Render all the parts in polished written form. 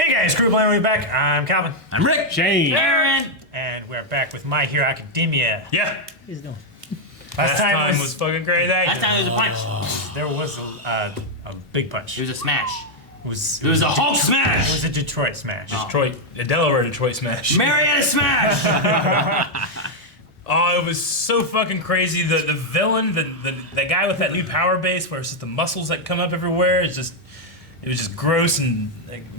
Hey guys, Group Land, we're back. I'm Calvin. I'm Rick. Shane. Aaron. And we're back with My Hero Academia. Yeah. He's doing. Last time was fucking great. Last time there was a punch. there was a big punch. It was a smash. It was a Hulk It smash. was a Detroit smash. Detroit, Detroit smash. Marietta smash. Oh, it was so fucking crazy. The villain, the guy with that new power base, where it's just the muscles that come up everywhere. It was just gross and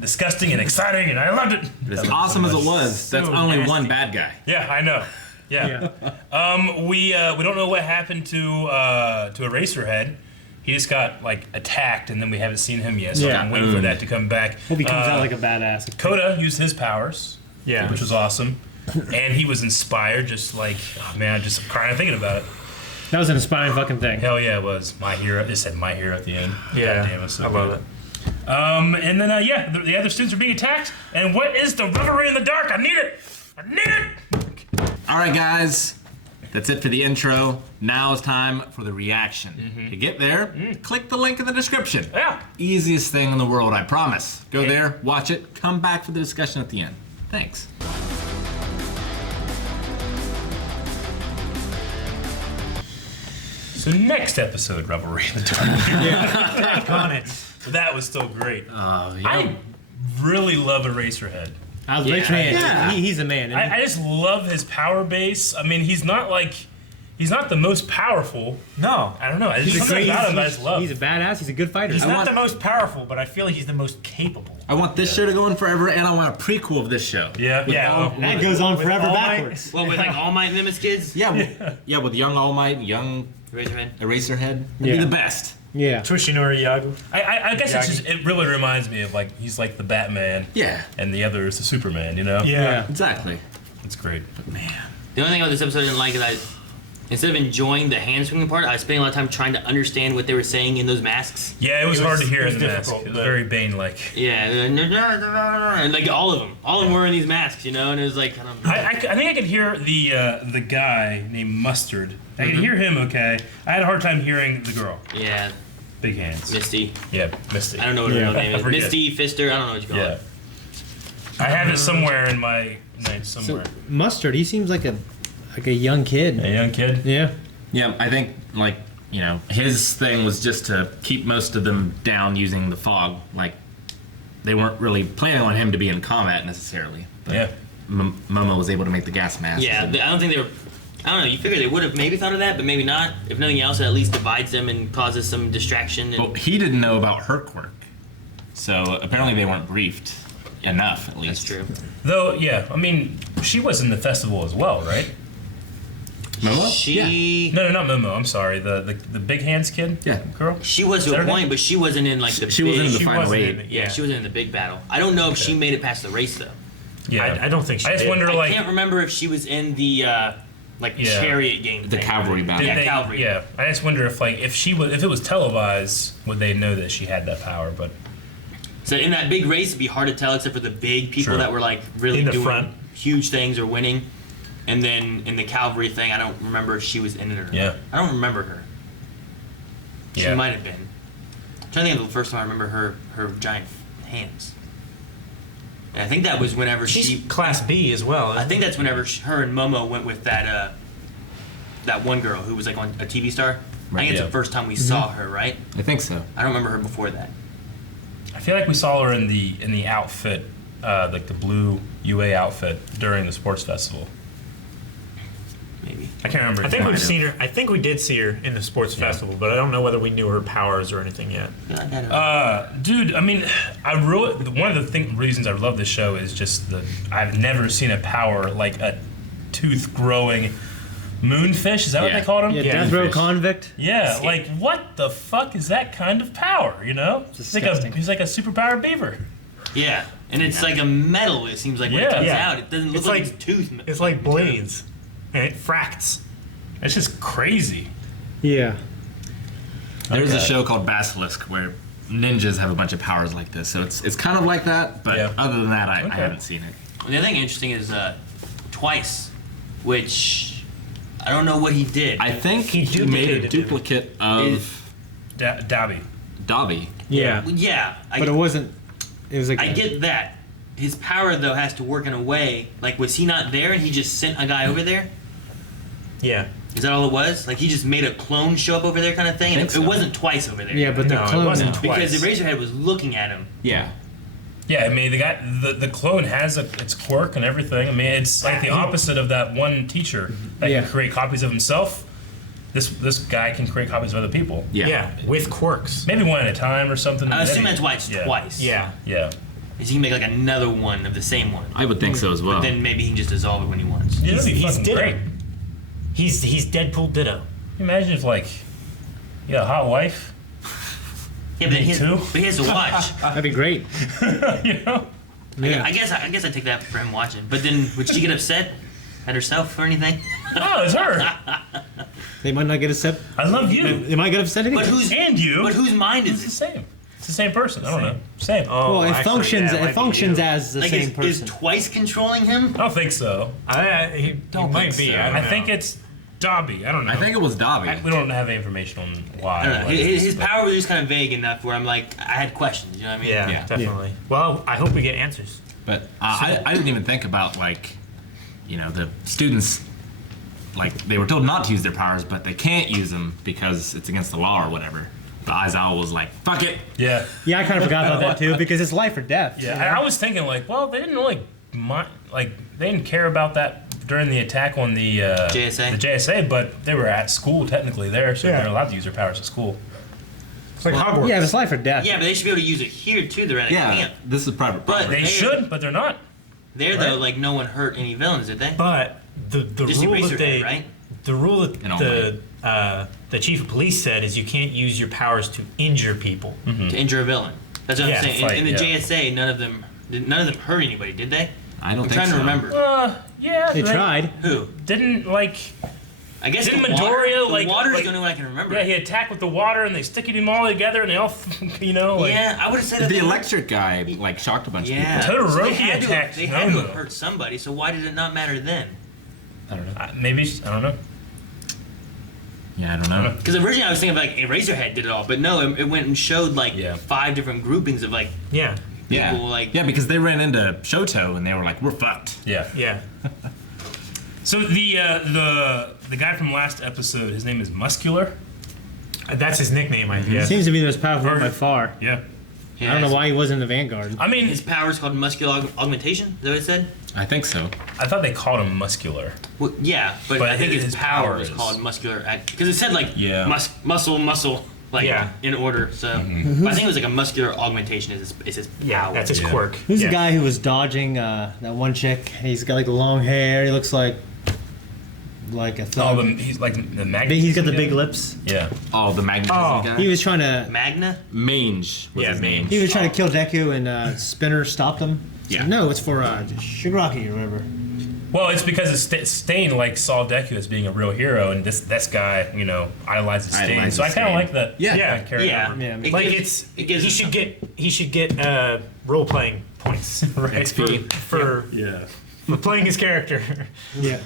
disgusting and exciting, and I loved it. As awesome as it was, that's only nasty. one bad guy. Yeah, I know. Yeah. We don't know what happened to Eraserhead. He just got like attacked, and then we haven't seen him yet. So I'm waiting for that to come back. Hope he comes out like a badass. Coda used his powers, Yeah. which was awesome, and he was inspired. Just like, oh man, I'm just crying thinking about it. That was an inspiring fucking thing. Hell yeah, it was My Hero. It said My Hero at the end. Yeah. God damn, it was so I love good. it. And then the other students are being attacked. And what is the rubbery in the dark? I need it. I need it. All right, guys, that's it for the intro. Now it's time for the reaction. To get there, click the link in the description. Yeah. Easiest thing in the world, I promise. Go there, watch it, come back for the discussion at the end. Thanks. So next episode, Rubbery in the Dark. Back on it. That was still great. Yeah. I really love Eraserhead. I was Rich man. Yeah. He's a man. isn't he? I just love his power base. I mean, he's not the most powerful. No. I don't know. I just He's a something great. about him I just love. He's a badass. He's a good fighter. He's I not want- the most powerful, but I feel like he's the most capable. I want this show to go on forever, and I want a prequel of this show. Yeah. Yeah. that goes on With forever All Might. backwards. What, with like All Might and them as kids? Yeah, with young All Might, young Razorhead. Eraserhead. That'd Yeah. be the best. Yeah. Toshinori Yagu. I guess it really reminds me of like he's like the Batman. Yeah, And the other is the Superman. You know. Yeah. exactly. It's great. Man. The only thing about this episode I didn't like is instead of enjoying the hand swinging part, I was spending a lot of time trying to understand what they were saying in those masks. Yeah, it was hard to hear it in the was mask. difficult, It was but- very Bane-like. Yeah, and like all of them were in these masks, you know, and it was like I don't know. I think I could hear the guy named Mustard. I could hear him okay. I had a hard time hearing the girl. Yeah, Big hands. Misty. Yeah, Misty. I don't know what her real name I is. forget. Misty, Fister. I don't know what you call Yeah. it. I have it somewhere in my notes somewhere. So Mustard, he seems like a young kid. A young kid. Yeah. Yeah, I think, like, you know, his thing was just to keep most of them down using the fog. Like, they weren't really planning on him to be in combat necessarily. But Yeah. Momo was able to make the gas mask. Yeah, I don't think they were. I don't know. You figure they would have maybe thought of that, but maybe not. If nothing else, it at least divides them and causes some distraction. And Well, he didn't know about her quirk. So apparently they weren't briefed enough, at least. that's true. Though, yeah, I mean, she was in the festival as well, right? Momo? She No, not Momo. I'm sorry. The big hands kid. Yeah. Girl. she was to a Saturday? point, but she wasn't in like the She big. was in the She final wasn't eight. in it, yeah, she wasn't in the big battle. I don't know if she made it past the race though. Yeah. I don't think she I just did. wonder, I like, can't remember if she was in the Yeah. chariot game. The thing. cavalry battle. Yeah, they- cavalry. Yeah. I just wonder if if it was televised, would they know that she had that power? But So in that big race, it'd be hard to tell except for the big people True. that were like really In the doing front. huge things or winning. And then in the cavalry thing, I don't remember if she was in it or not. Yeah. I don't remember her. She Yeah. might have been. I'm trying to think of the first time I remember her giant hands. And I think that was whenever She's she. Class B as well. I think that's whenever her and Momo went with that one girl who was like on a TV star. I think it's yeah. the first time we saw her, right? I think so. I don't remember her before that. I feel like we saw her in the outfit, like the blue UA outfit during the sports festival. Maybe. I can't remember. I think exactly. we've seen her. I think we did see her in the sports festival, but I don't know whether we knew her powers or anything yet. Dude, I mean, one of the reasons I love this show is just I've never seen a power like a tooth growing moonfish. Is that what Yeah. they called him? Yeah. Yeah. Death row Fish. convict. Yeah, like what the fuck is that kind of power? You know, Disgusting. he's like a superpowered beaver. Yeah, and it's like a metal. It seems like when it Yeah. comes Yeah. out, it doesn't look It's like like- it's tooth. It's like blades, and it fracts. It's just crazy. Yeah. There's a Okay. show called Basilisk where ninjas have a bunch of powers like this. So it's kind of like that, but Yeah. other than that, I Okay. haven't seen it. And the other thing interesting is Twice, which I don't know what he did. I think He he made a duplicated him. duplicate of Dobby. Dobby. Yeah. yeah, But it wasn't. It was like. I get that, his power though has to work in a way. Like, was he not there and he just sent a guy over there? Yeah. Is that all it was? Like, he just made a clone show up over there, kind of thing. And think it so. wasn't twice over there. Yeah, but No, the it clone. wasn't because twice. the Razorhead was looking at him. Yeah. Yeah, I mean, the clone has its quirk and everything. I mean, it's like the opposite of that one teacher that Yeah. can create copies of himself. This guy can create copies of other people. Yeah. With quirks. Maybe one at a time or something. I assume Maybe- that's why it's yeah. twice. Yeah. Yeah. Is he can make like another one of the same one. I would think so as well. But then maybe he can just dissolve it when he wants. Yeah, that'd be He's fucking Ditto. great. He's Deadpool Ditto. Imagine if like, you got a hot wife, Yeah, but Me he has, too. but he has to watch. That'd be great. you know? Yeah. I guess I take that for him watching. But then would she get upset at herself or anything? Oh, it's her. They might not get upset. I love you. They might get upset anyway. But who's And you. But whose mind It's is the it? same. It's the same person. I don't know. Same. Oh, Well, it actually, functions. yeah, It might functions be you. as the Like same is person. twice controlling him? I don't think so. He might be. so. I, don't I know. think it's Dobby. I don't know. I think it was Dobby. We don't have any information on why. I don't know. what it His is, but- power was just kind of vague enough where I'm like, I had questions. You know what I mean? Yeah, Yeah. definitely. Well, I hope we get answers. But I didn't even think about, like, the students, like, they were told not to use their powers, but they can't use them because it's against the law or whatever. But Aizawa was like, fuck it. Yeah. Yeah, I kind of forgot about that too because it's life or death. Yeah. I was thinking like, well, they didn't really they didn't care about that during the attack on the JSA? The JSA, but they were at school technically there, so Yeah. they're allowed to use their powers at school. It's like Hogwarts. Yeah, if it's life or death. Yeah, but they should be able to use it here too. They're at a camp. This is private But property. They They- should, but they're not. There Right. though, like no one hurt any villains, did they? But the Just rule Eraserhead, that they right? the rule In all that the chief of police said is you can't use your powers to injure people. To injure a villain. That's what Yeah, I'm saying. fight, In the yeah. JSA, none of them hurt anybody, did they? I don't I'm think trying so. to remember. Yeah. They tried. Who? Didn't like. I guess Didn't the Midoriya, water, like- the water's like- the only one I can remember. Yeah, he attacked with the water, and they stick them all together, and they all, like. Yeah, I would have said that The they- electric guy, like, shocked a bunch Yeah. of people. So they Todoroki had to have- attacked They had to have Nono. hurt somebody, so why did it not matter then? I don't know. Maybe I don't know. Yeah, I don't know. Because originally I was thinking like Eraserhead did it all, but no, it went and showed like Yeah. 5 different groupings of like Yeah, Yeah. people like Yeah, because they ran into Shoto and they were like, we're fucked. Yeah. yeah. So the guy from last episode, his name is Muscular. That's his nickname, I guess. Seems to be the most powerful one by far. Yeah. I don't know why he wasn't in the Vanguard. I mean, His power is called muscular augmentation. Is that what it said? I think so. I thought they called him Muscular. Well, yeah, but But I think his his power power was is- called muscular because it said like Yeah. muscle, like Yeah. in order. So Mm-hmm. but I think it was like a muscular augmentation is his Yeah, power. that's his Yeah. quirk. Who's yeah. the guy who was dodging that one chick? He's got like long hair. He looks like a Oh, thug. he's like the magnet. He's got the big lips. Yeah. Oh, the magnetism Oh. guy? He was trying to. Magna. Mange was Yeah, his name. Mange. He was trying to kill Deku, and Spinner stopped him. Yeah. No, it's for Shigaraki or whatever. Well, it's because Stain like saw Deku as being a real hero, and this guy, idolizes Stain. Idolizes So I kind of Stain. like that. Yeah. Yeah. Carry Yeah. over. Yeah, It Like gives- it gives he him should something. get role playing points Right. XP. for Yeah. playing his character. Yeah.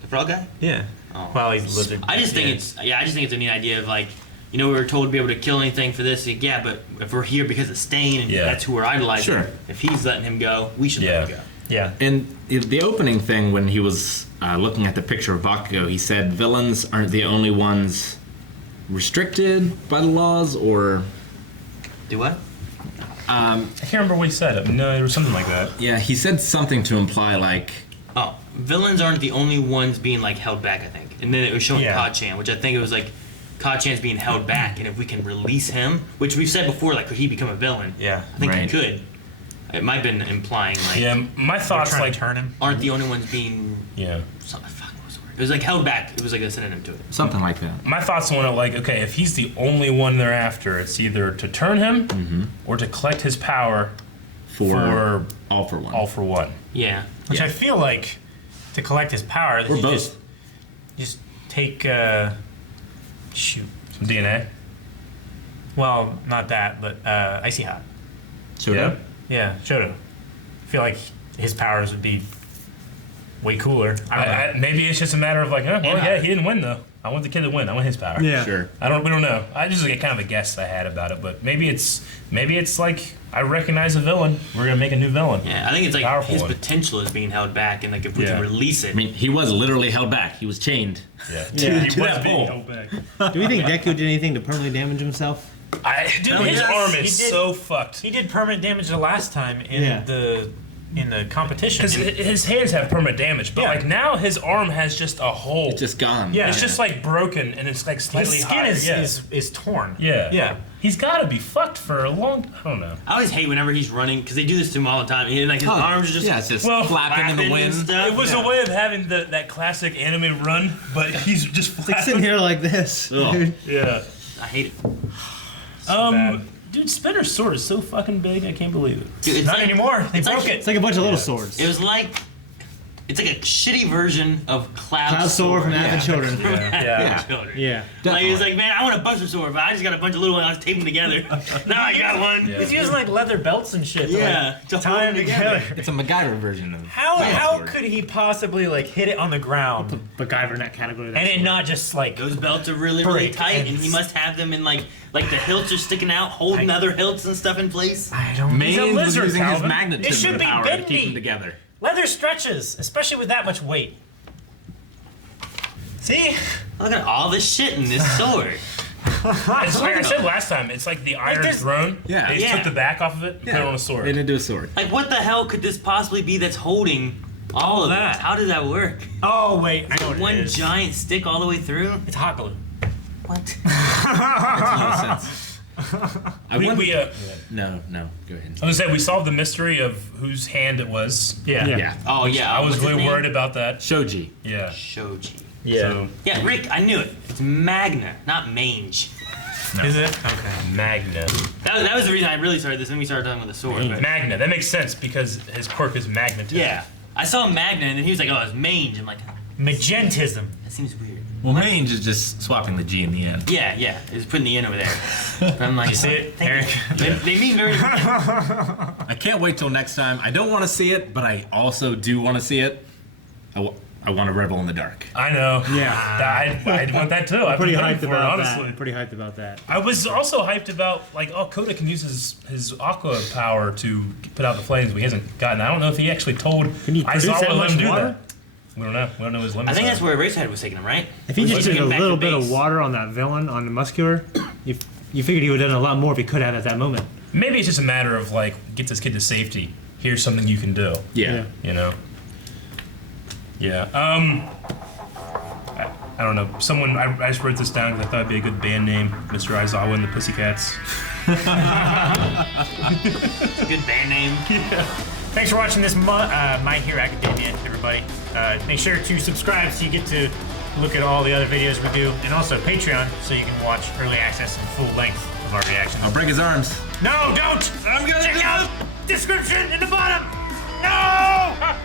The frog guy. Yeah. Oh. Well, he's a lizard. I just think it's a neat idea of like, we were told to be able to kill anything for this. Like, yeah, but if we're here because of Stain and Yeah. that's who we're idolizing, Sure. if he's letting him go, we should let him go. Yeah. And the opening thing, when he was looking at the picture of Bakugo, he said villains aren't the only ones restricted by the laws, or Do what? I can't remember what he said. No, there was something like that. yeah, he said something to imply like, Oh, villains aren't the only ones being like held back, I think. And then it was showing Yeah. Ka-chan, which I think it was like Ka-chan's being held back, and if we can release him, which we've said before, like could he become a villain? Yeah. I think Right. he could. It might have been implying like Yeah, my thoughts Trying like to turn him. aren't the only ones being yeah. fuck, what was the word? It was like held back. It was like a synonym to it. something like that. My thoughts on it, like, okay, if he's the only one they're after, it's either to turn him or to collect his power for All for One. all for one. Yeah. Which Yeah. I feel like to collect his power, Or you both. just take shoot. Some DNA. Well, not that, but Icy Hot. Shoto? Yeah, Shoto. I feel like his powers would be way cooler. I don't know. Maybe it's just a matter of like, well, And yeah, he didn't win though. I want the kid to win. I want his power. Yeah. Sure. We don't know. I just like kind of a guess I had about it, but maybe it's like I recognize a villain. We're gonna make a new villain. Yeah, I think it's like Powerful his one. potential is being held back, and like if we Yeah. can release it. I mean, he was literally held back. He was chained. Yeah. Yeah. He To was that being pole. held back. Do we think Deku did anything to permanently damage himself? Dude, No, his he arm does. is He did- so fucked. He did permanent damage the last time in Yeah. the competition. Because his hands have permanent damage, but Yeah. like now his arm has just a hole. It's just gone. Yeah. It's just like broken and it's like slightly His skin higher. is, yeah. is torn. Yeah. Yeah. He's got to be fucked for a long. I don't know. I always hate whenever he's running because they do this to him all the time. And, like his arms are just yeah, it's just Well, flapping in the flapping and wind. stuff. It was a way of having that classic anime run, but he's just Like flapping. sitting here like this. Ugh. dude. Yeah. I hate it. bad. Dude, Spinner's sword is so fucking big. I can't believe it. Dude, it's Not like, anymore. They it's broke like- it. It's like a bunch of little swords. It was like it's like a shitty version of Cloud Sword from Advent Children. Yeah. Children. Yeah. Like he's like, man, I want a Buster Sword, but I just got a bunch of little ones. I tape them together. Now I got one. Yeah. He's using like leather belts and shit. to, Yeah, like, to tie hold them them together. It's a MacGyver version of. How Sword. could he possibly like hit it on the ground MacGyver in that category. and it not just like Those belts are really, really Break tight, and and- he must have them in like the hilts are sticking out, holding other hilts and stuff in place. I don't He's a Maine was lizard, using his Calvin. magnetism It should be power to bendy. keep them together. leather stretches, especially with that much weight. See? Look at all this shit in this sword. It's like I said last time, it's like the Iron there's- Throne. Yeah. They just Yeah. took the back off of it and put it on a sword. They didn't do a sword. Like, what the hell could this possibly be that's holding all of that. that? How does that work? Oh wait, I know what One it is. giant stick all the way through? It's hot glue. What? Makes no sense. I we, wonder- we, No, go ahead. I was gonna say we solved the mystery of whose hand it was. Yeah. Yeah. Yeah. Oh, yeah. I was what's his really name? worried about that. Shoji. Yeah. Shoji. Yeah. So, Yeah, Rick, I knew it. It's Magna, not Mange. Is it? Okay. Magna. That was the reason I really started this when we started talking about the sword. But Magna. That makes sense because his quirk is magnetism. yeah. I saw Magna and then he was like, oh, it's Mange. I'm like, Magentism. that seems weird. Well, Mange is just swapping the G in the end. Yeah, yeah. It was putting the N over there. But I'm like, You see it, thank Eric? you. They mean very I can't wait till next time. I don't want to see it, but I also do want to see it. I want to revel in the dark. I know. Yeah. I want that too. I've Pretty been waiting hyped for it, about honestly. that. Pretty hyped about that. I was also hyped about like, oh, Koda can use his aqua power to put out the flames, but he hasn't gotten. I don't know if he actually told Can he produce that Aizawa much let him do water? that. We don't know. We don't know his limits. I think are. that's where Eraserhead was taking him, right? If he Was just taking did a him back little to bit of base. water on that villain, on the muscular, you figured he would have done a lot more if he could have at that moment. Maybe it's just a matter of like, get this kid to safety. Here's something you can do. Yeah. You know. Yeah. I don't know. Someone I just wrote this down because I thought it'd be a good band name, Mr. Aizawa and the Pussycats. Good band name. Thanks for watching this My Hero Academia, everybody. Make sure to subscribe so you get to look at all the other videos we do, and also Patreon so you can watch early access and full length of our reactions. I'll break his arms. No, don't! I'm gonna Check do out description in the bottom. No!